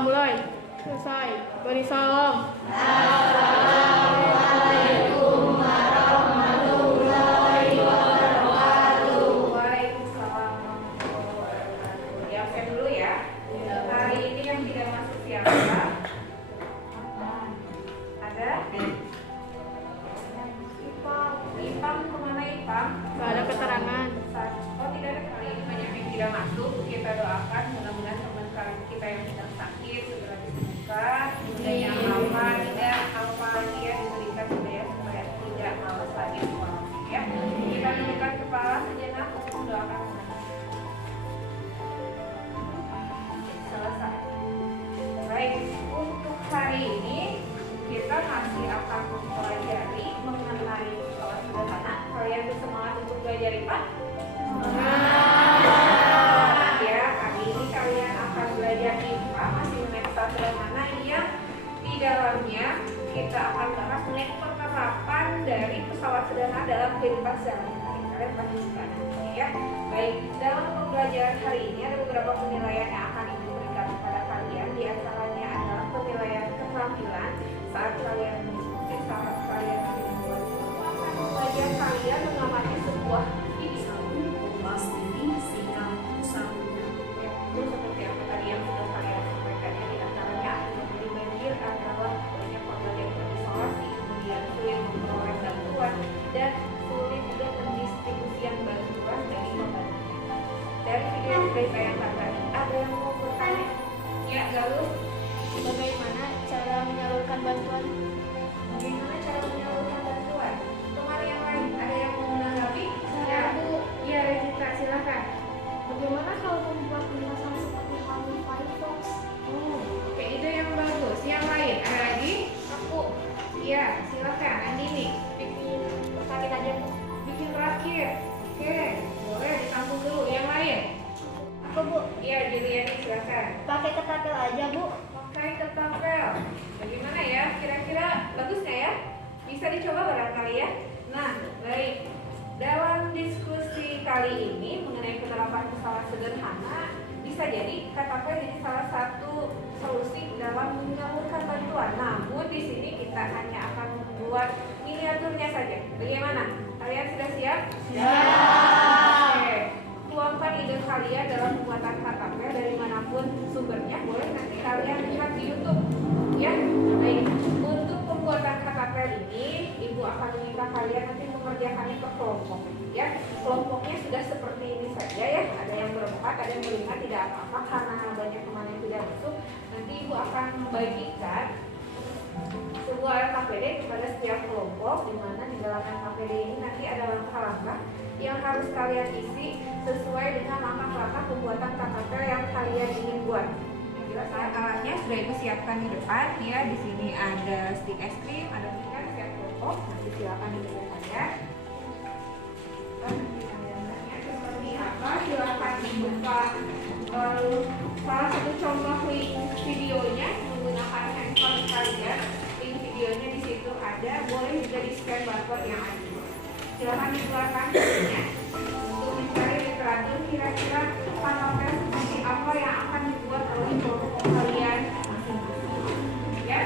mulai. Selesai. Beri salam. Assalamualaikum warahmatullahi wabarakatuh. Waalaikumsalam warahmatullahi wabarakatuh. Ya, saya dulu ya. Hari ini yang tidak masuk siapa? Ada? Ipang kemana Ipang? Gak ada keterangan. Oh, tidak ada, kali ini banyak yang tidak masuk. Kita doakan mudah-mudahan teman kita yang sedang sakit segera disembuhkan, kemudian yang apa tidak apa dia diberikan hidayah supaya tidak malas lagi ya. Kita tundukkan kepala sejenak untuk mendoakan. Selesai. Baik, untuk hari ini kita masih akan mempelajari mengenai sholat sederhana. Kalian bersemangat untuk belajar IPA? Ya, hari ini kalian akan belajar IPA masih mengenai sholat sederhana yang di dalamnya kita akan bahas mengenai penerapan dari pesawat sederhana dalam kehidupan sehari-hari. Kalian pasti suka nanti ya. Baik, dalam pembelajaran hari ini ada beberapa penilaian yang akan Ibu berikan kepada kalian. Di antaranya adalah penilaian keterampilan saat kalian mengikuti, saat kalian membuat belajar kalian mengamati sebuah video. Ya, itu seperti apa tadi yang sudah kalian sampaikan. Di antaranya menjadi banjir adalah banyak pembelajar berisolasi, kemudian sulit memperoleh bantuan dan sulit juga pendistribusian bantuan dari pembantu. Dari video yang sudah ditayangkan tadi, ada yang mau bertanya? Ya, Galus. Bagaimana cara menyalurkan bantuan? Bagaimana cara menyalurkan bantuan? Teman yang lain, ada yang mau menanggapi? Ya, Bu. Ya, Regita, silakan. Bagaimana kalau membuat tulisan seperti halnya Firefox? Oke, ide yang bagus. Yang lain, ada lagi? Aku Iya, silakan. Andini, bikin rakit aja, Bu. bikin rakit. Oke, boleh ditampung dulu. Yang lain? Aku, Bu. Iya, Juliani, silakan. Pakai ketapel aja, Bu. Pakai ketapel. Bagaimana ya? Kira-kira bagus nggak ya? Bisa dicoba barangkali ya? Nah, baik. Dalam diskusi kali ini mengenai penerapan pesawat sederhana, bisa jadi ketapel jadi salah satu solusi dalam menyalurkan bantuan. Namun di sini kita hanya akan membuat miniaturnya saja. Bagaimana? Kalian sudah siap? Siap. Oke. Tuangkan ide kalian dalam pembuatan KTP dari manapun sumbernya, boleh nanti kalian lihat di YouTube ya. Baik, untuk pembuatan KTP ini Ibu akan meminta kalian nanti mengerjakannya ke kelompok ya. Kelompoknya sudah seperti ini saja ya, ada yang berempat, ada yang berlima, tidak apa-apa karena banyak teman yang tidak masuk. Nanti Ibu akan membagikan sebuah LKPD kepada setiap kelompok, di mana di dalam LKPD ini nanti ada langkah-langkah yang harus kalian isi sesuai dengan langkah-langkah pembuatan KTP yang kalian ingin buat. Yang jelas alat-alatnya sudah Ibu siapkan di depan ya. Di sini ada stik es krim, ada pilihan setiap kelompok. Nanti silakan dilihat ya. Nanti gambarnya seperti apa? Silakan dibuka. Salah satu contoh link videonya menggunakan handphone kalian. Link videonya di situ ada. Boleh juga di scan barcode yang ada. Silakan dikeluarkan ya, untuk mencari literatur kira-kira panel seperti apa yang akan dibuat oleh kelompok kalian masing-masing. Ya,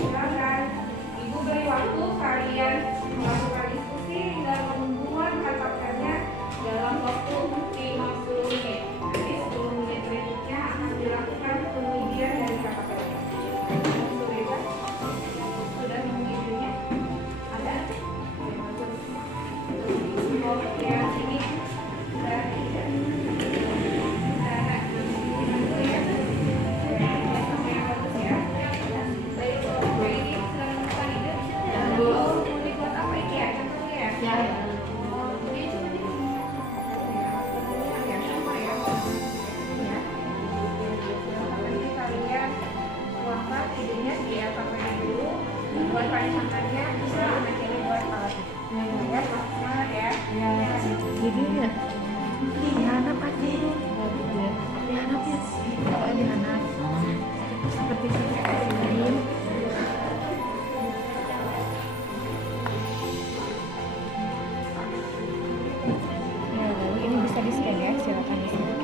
silakan. Ibu beri waktu kalian melakukan diskusi hingga membuat KTP-nya dalam waktu 50 menit. Nanti 10 menit berikutnya akan dilakukan pengujian dari KTP. Sudah mengikutinya? Ada? Ya, ini sudah tidak. Buat panisannya bisa nanti buat alatnya. Ya, semangat ya. Jadi ya, dihanap aja. Dihanap ya. Oh, dihanap. Seperti lain. Ya, lalu ini bisa di scan ya. Silakan di scan.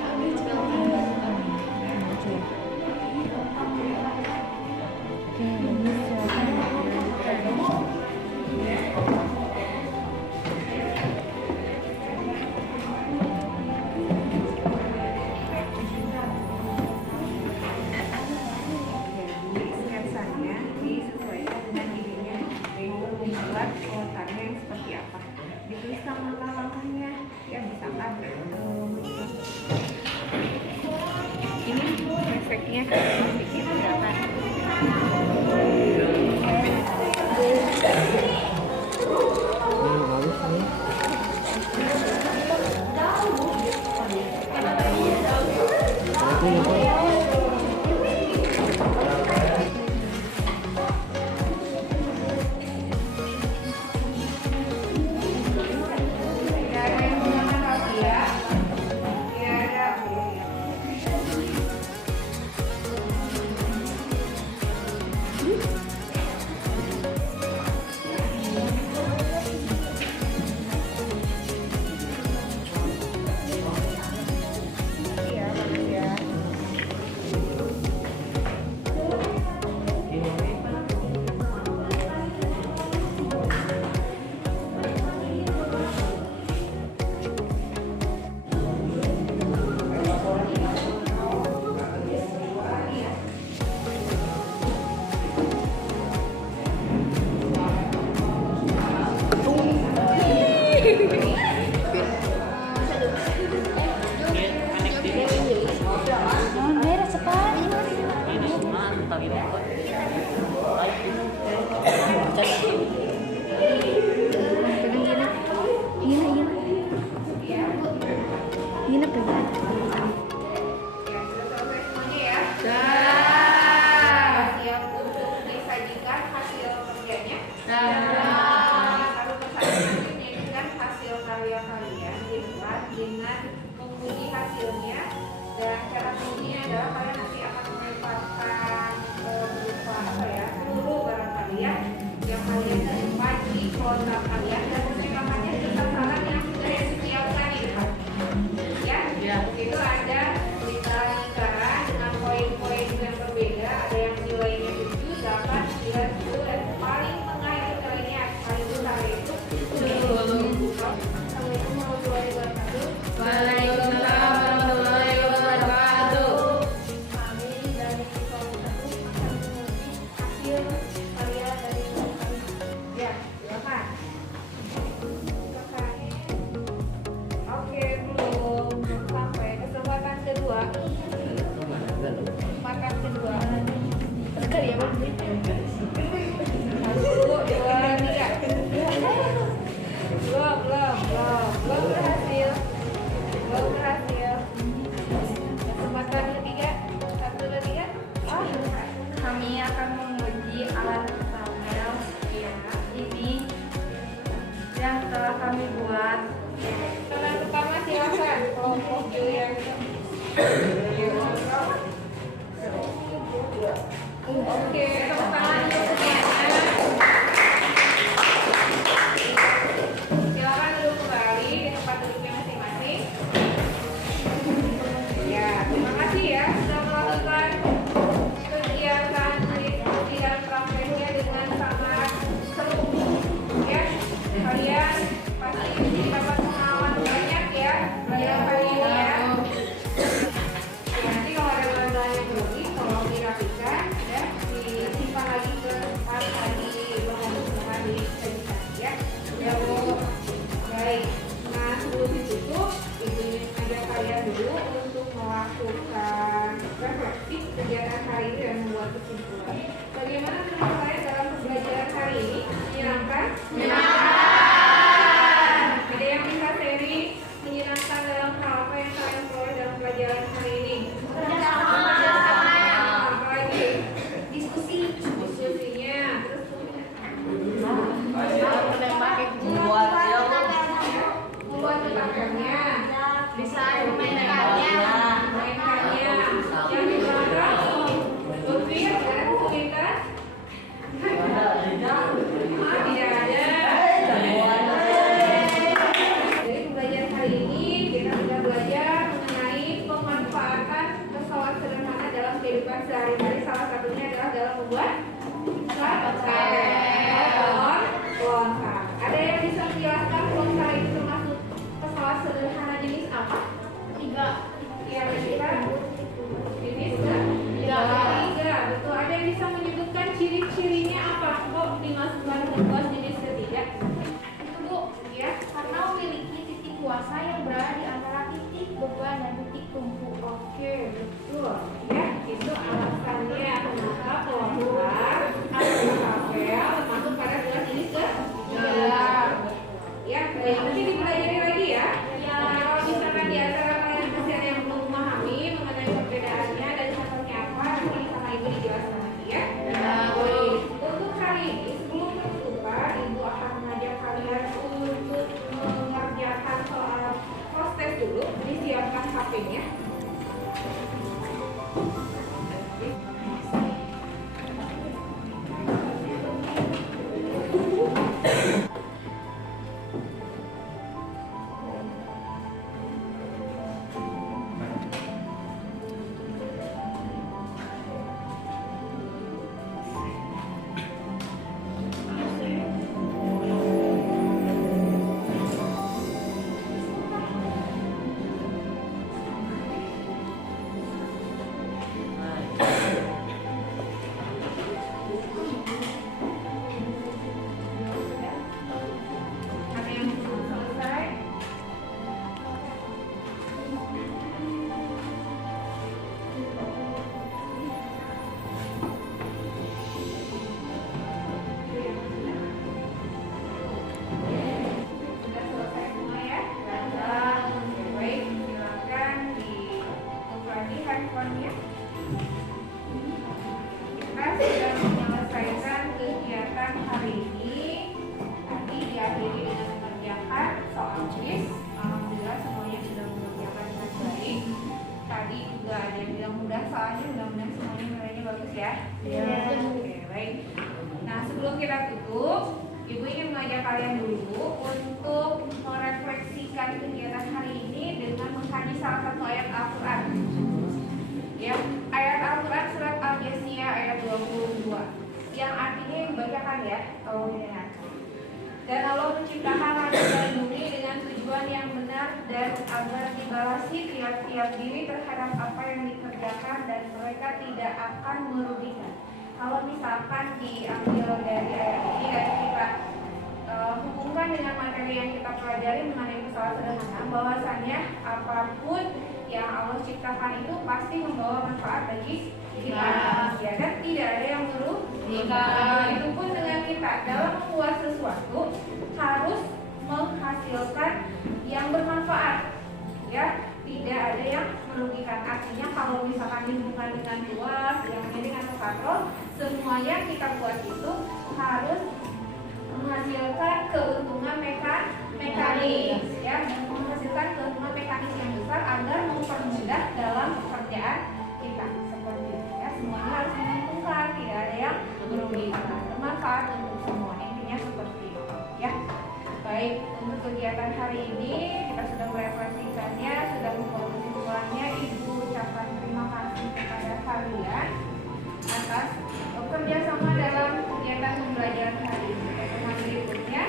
kali dapat. Gina pegang. Ya, sudah selesai semuanya ya. Siap untuk disajikan hasil kerjanya. Lalu peserta menyajikan hasil karya kalian di depan dengan menguji hasilnya. Dan cara mengujinya adalah kalian nanti akan melemparkan berupa peluru barangkali ya yang kalian simpan di kotak kalian dan menembakkannya ke sasaran yang sudah disiapkan di depan. Ya, itu ada lingkaran dengan poin-poin yang berbeda. Ada yang nilainya 7, 8, 9, 10 dan paling tengah itu nilainya paling besar itu 10. Assalamualaikum warahmatullahi wabarakatuh. Waalaikumsalam warahmatullahi wabarakatuh. Kami dari kelompok 1 akan menguji hasil karya dari kelompok kami. Ya, silakan. Oke, belum sampai kesempatan kedua. Kesempatan kedua. Sekali ya, Bang. 1, 2, 3. Belum berhasil. Belum berhasil. Kesempatan ketiga. 1, 2, 3. Kami akan menguji alat sampel ini yang telah kami buat. Teman pertama silakan kelompok Julianto. Oke, tepuk tangan untuk semuanya. Silakan duduk kembali di tempat duduknya masing-masing. Ya, terima kasih ya sudah melakukan kegiatan diskusi dan prakteknya dengan sangat seru. Ya, kalian pasti dapat pengalaman banyak ya dalam hari ini ya. Nanti kalau ada bahan yang lebih, tolong dirapikan ya, disimpan lagi ke tempat lagi bahan di sajikan ya. Ya Bu. Baik. Nah sebelum ditutup, izinin aja kalian dulu untuk melakukan refleksi kegiatan hari ini dan membuat kesimpulan. Bagaimana menurut kalian dalam pembelajaran hari ini? Menyenangkan? Ada yang bisa seri menyenangkan dalam hal apa yang kalian peroleh dalam pelajaran hari ini? Apa lagi? Diskusinya. Terus membuat tebakannya. Mainkannya. Yang dilarang Lutfi dan Sulita. Tidak ada. Jadi pembelajaran hari ini kita sudah belajar mengenai pemanfaatan pesawat sederhana dalam kehidupan sehari-hari. Salah satunya adalah dalam membuat lontar. Ada yang bisa menjelaskan lontar itu termasuk pesawat sederhana jenis apa? 3. Yang kita jenis tiga. Betul. Ada yang bisa menyebutkan ciri-cirinya apa? Kok dimasukkan ke kelas jenis ketiga? Itu Bu, ya. Karena memiliki titik kuasa yang berada di antara titik beban dan titik tumpu. Oke, betul. Ya, itu alasannya kenapa lontar ya? Iya. Oke, baik. Nah, sebelum kita tutup, Ibu ingin mengajak kalian dulu untuk merefleksikan kegiatan hari ini dengan mengkaji salah satu ayat Al-Quran. Ya, ayat Al-Quran surat Al-Jasiyah ayat 22 yang artinya yang dibacakan ya, kalau mendengar. Dan Allah menciptakan langit dan bumi dengan tujuan yang benar dan agar dibalasi tiap-tiap diri terhadap apa yang dikerjakan dan mereka tidak akan merugikan. Kalau misalkan diambil dari ayat ini dan kita hubungkan dengan materi yang kita pelajari mengenai pesawat sederhana, bahwasannya apapun yang Allah ciptakan itu pasti membawa manfaat bagi kita, ya kan? Tidak ada yang merugikan. Itu pun dengan kita dalam membuat sesuatu harus menghasilkan yang bermanfaat, ya. Tidak ada yang merugikan. Artinya kalau misalkan dihubungkan dengan luas, yang miring atau katrol, semuanya kita buat itu harus menghasilkan keuntungan mekanis, ya, menghasilkan keuntungan mekanis yang besar agar mempermudah dalam pekerjaan kita. Seperti itu, ya. Semuanya harus menguntungkan, tidak ada yang merugikan, bermanfaat untuk semua. Intinya seperti itu, ya. Baik, untuk kegiatan hari ini kita sudah merefleksikannya, sudah membuat kesimpulannya. Ibu ucapkan terima kasih kepada kalian atas kerjasama dalam kegiatan pembelajaran hari ini. Pertemuan berikutnya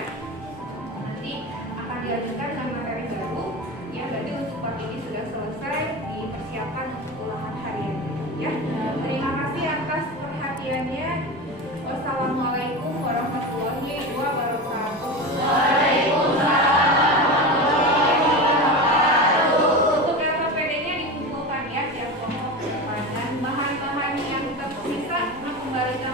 nanti akan dilanjutkan dengan materi baru. Ya, berarti untuk part ini sudah selesai, dipersiapkan untuk ulangan harian. Ya, terima kasih atas perhatiannya. Wassalamualaikum warahmatullahi wabarakatuh. Untuk LKPD-nya dikumpulkan ya, tiap kelompok dan bahan-bahan yang tersisa kembalikan